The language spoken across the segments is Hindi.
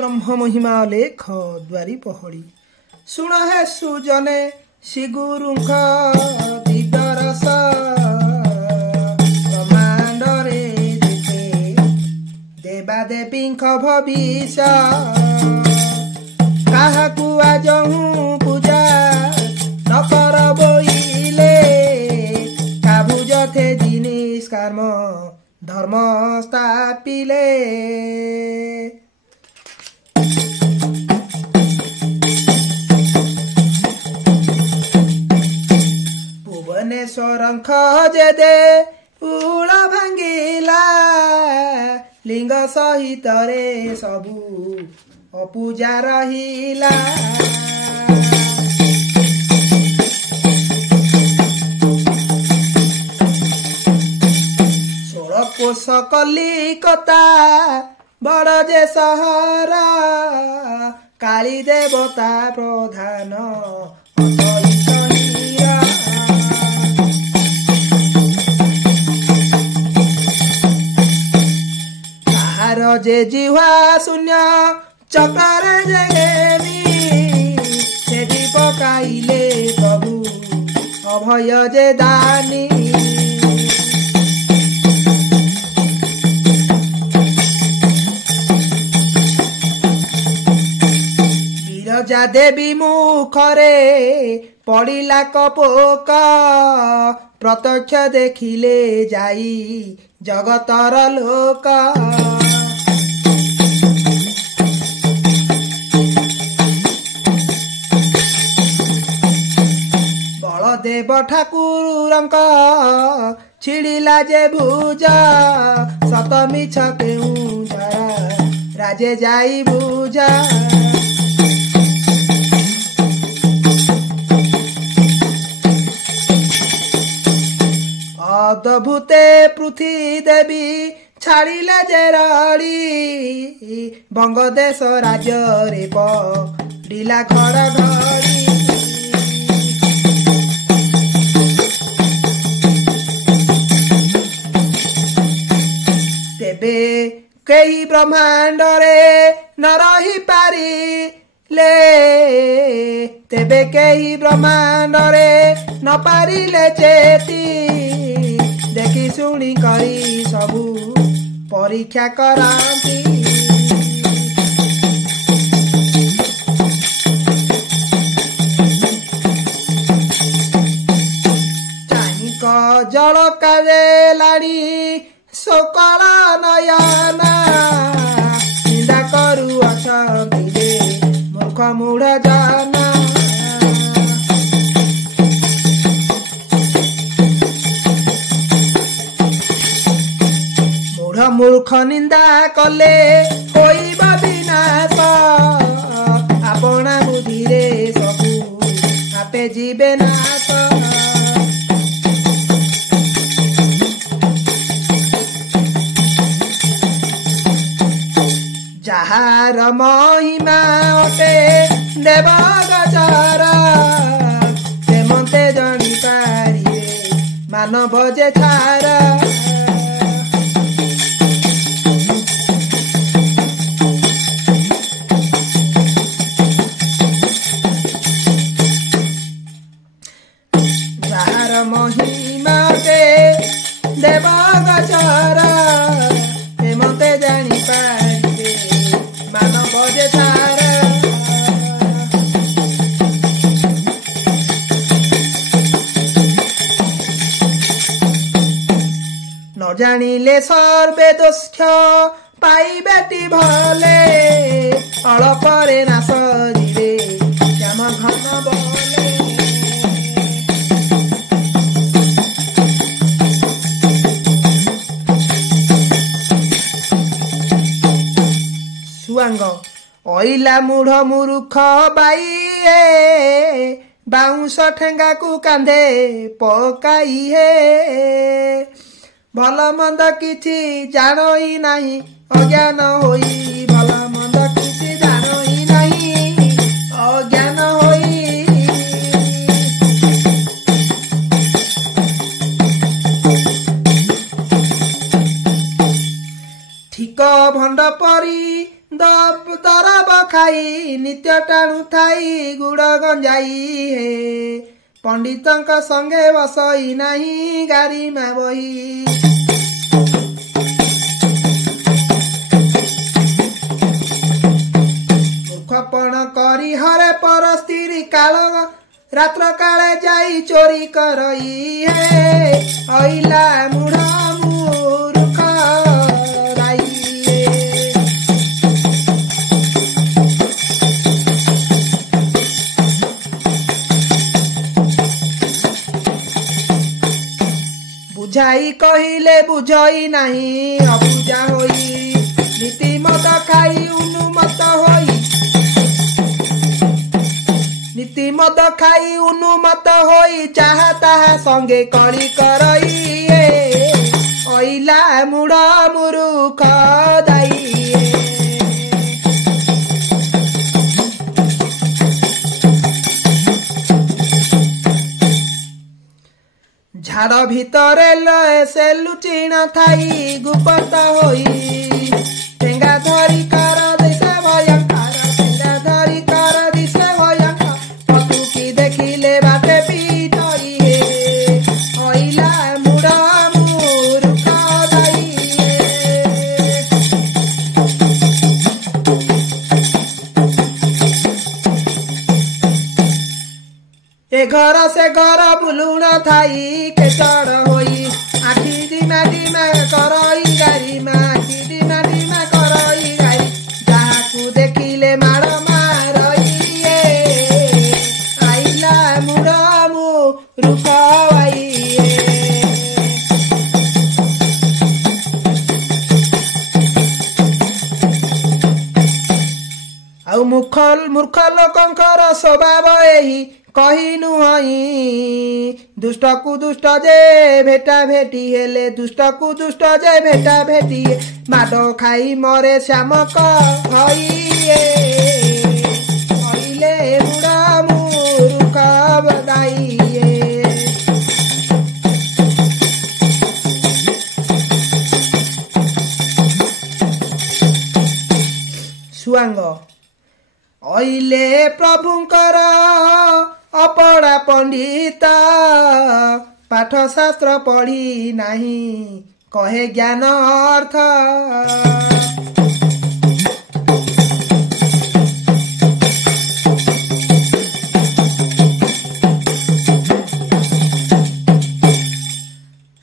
ब्रह्म महिमा लेख द्वारी पहड़ी शुण है सुजने श्रीगुरुख दिव्यरस ब्रह्मांडरे देवादेवी भविष्य काहाकु आजहु पूजा न कर बोइले काबुजथे जिनिस कर्म धर्म स्थापिले भुवनेश्वर जे दे उड़ भांगिला लिंग सहित रे सबू अपूजा रहिला कोश कलिकता बड़ जे सहर काली देवता प्रधान तार जे जिह्वा शून्य चक्र जे सेठी पकाइले प्रभु अभय जे दानी जा देवी मुखरे पड़िला कपोक प्रत्यक्ष देखिले जाई जगतर लोक बलदेव ठाकुरंक छिड़िला जे भुज सतमिछ केउझरा राजे जाई बुझा अद्भुते पृथ्वी देवी छाड़िले जे रड़ी बंग देश राज्य रे पड़िला घर घड़ी तेबे कई ब्रह्मांड रे न रही पारिले तेबे कई ब्रह्मांड रे न पारिले चेती देखी शुणी करी सबू परीक्षा कराती चाहिक जल काजे लाड़ी सकल नयना निंदा करू अछंती मूर्ख मूढ़ जाना मूर्ख निंदा कले होइब विनाश आपना बुद्धि रे सबू आपे जीवे नाश जहार महिमा अटे देव गजर सेमते जणी पारिए मानव जे छार महिमा के देव गजर हेमते जानी पारिबे मानव जे छार न जानिले सर्वे दोष पाइबेटी भले अळपरे नाश जिरे श्याम घन बले अइला मूढ़ मूर्ख बाई बाउंश ठेंगा को कांधे पकाई हे भल मंद किछि जानई नाही अज्ञान होई भल मंद किछि जानई नाही अज्ञान होई ठीक भंड परी दर खाई नित्य टाणु थाई गुड़ गंजाई हे पंडितंक संगे बसई नाही गाड़ी में बही मूर्खपण करी हरे पर स्त्री काल रात्र काले जाई चोरी करई हे अइला मुढ़ मूर्ख राई बुझाई कहिले बुझई नाही अबुझा होई नीति मत खाई उन्मत्त होई नीति मत खाई उन्मत्त होई चाहा ताहा संगे करी करई अइला मुढ़ मूर्ख दाई झाड़ भितरे से लुचि न थाई गुपत होई ठेंगा धरी कर दिसे भयंकर ठेंगा धरी कर दिसे भयंकर पटुकी देखिले बाटे पीटई हे अइला मुढ़ मूर्ख दाई ए घर से घर बुलुण थाई केचड़ होई आखि डिमा डिमा करई गाड़ी में आखि डिमा डिमा करई गाड़ी जाहाकू देखिले मार मारई आइला मुढ़ मूर्ख आई आउ मूर्ख लोकंकर स्वभाव एही कही नुहई दुष्ट कु दुष्ट जे भेटा भेटी हेले दुष्ट कु दुष्ट जे भेटा भेटी माडो खाई मरे श्यामक हई अइले मुढ़ मूर्ख दाई सुआंग अइले प्रभुंकर अपड़ा पंडित पाठ शास्त्र पढ़ी नाही कहे ज्ञान अर्थ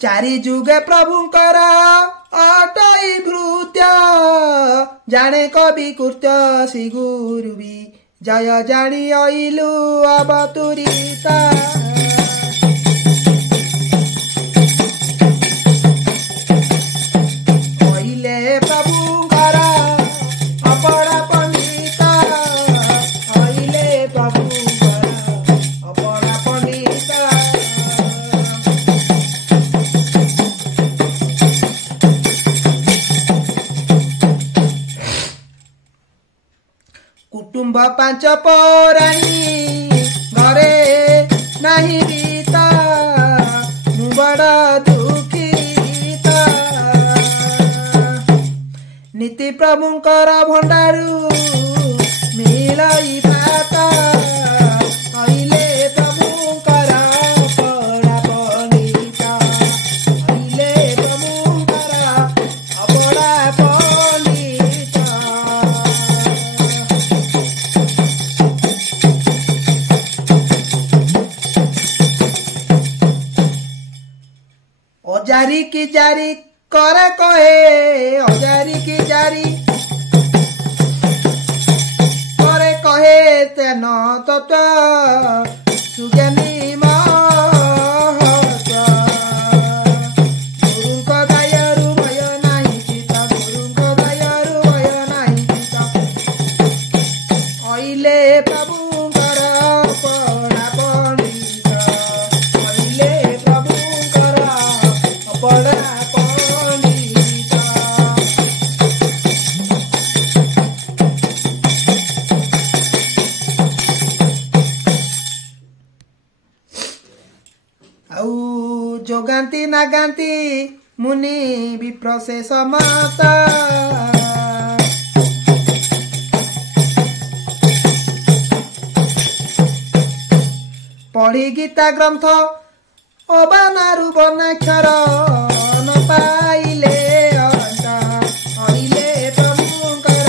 चारि जुगे प्रभुंकर अटई भृत्य जाने कवि कृत्य श्री गुरु भी जय जानी अइलु अवतुरिता अइले प्रभुंकर अपड़ा पंडित अइले प्रभुंकर अपड़ा पंडित कुटुंब पांच पौराणी घरे नहीं गीता मु बड़ दुखीता नीति प्रभुंकर भंडारू मिलई भात अइले प्रभुंकर अपड़ा पंडित अइले प्रभुंकर अपड़ा पंडित अजारी की जारी करे कहे अजारी की जारी करे कहे तेन तत्व सुज्ञानी महत गुरुंक दयारु भय नाही चिता गुरुंक दयारु भय नाही चिता अइले प्रभुंकर अपड़ा पंडित अइले प्रभुंकर अपड़ा जोगांती नागांती मुनि विप्र से समत पढ़ी गीता ग्रंथ अबानारू बनाक्षर न पाइले अंत हरिले प्रभुंकर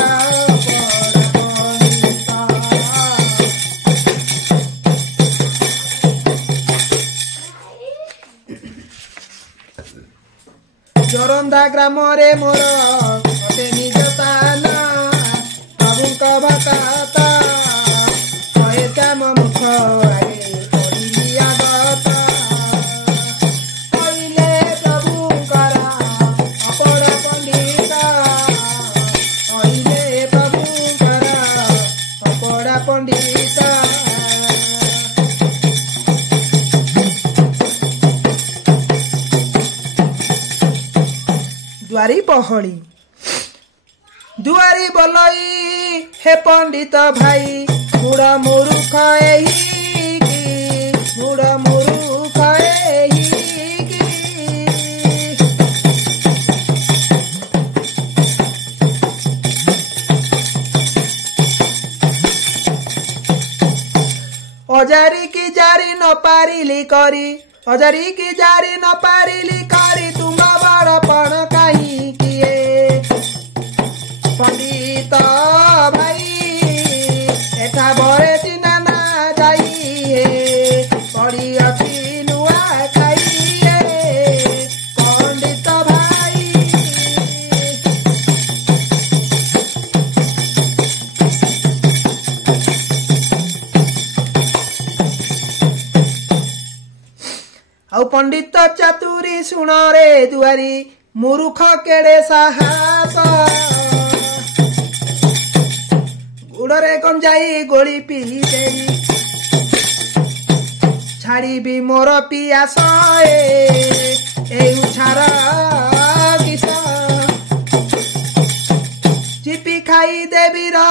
जोरंदा ग्राम रे मोर अटे निज तान प्रभुंक भक्ता कहे श्याम मुख आगे पढ़ी आगत कहले प्रभुंकर अपड़ पंडित कहले प्रभुंकर अपड़ पंडित दुआरी पहड़ी दुआरी बोलई हे पंडित भाई मुड़ मूर्ख मुड़ मूर्ख अजारी की जारी न पारिली करी अजारी की जारी न पारिली करी तुम बड़पण कहीं किए पंडित भाई एठा बरे चिन्ह ना जाइए पड़ी अति नुआ खाइए पंडित भाई आउ पंडित चतुरी सुण रे दुआरी मूर्ख केड़े साहस गुड़रे गंजाई गोली पी देवी छाड़ी भी मोर पियास उछार किस चिपी खाई देवी रा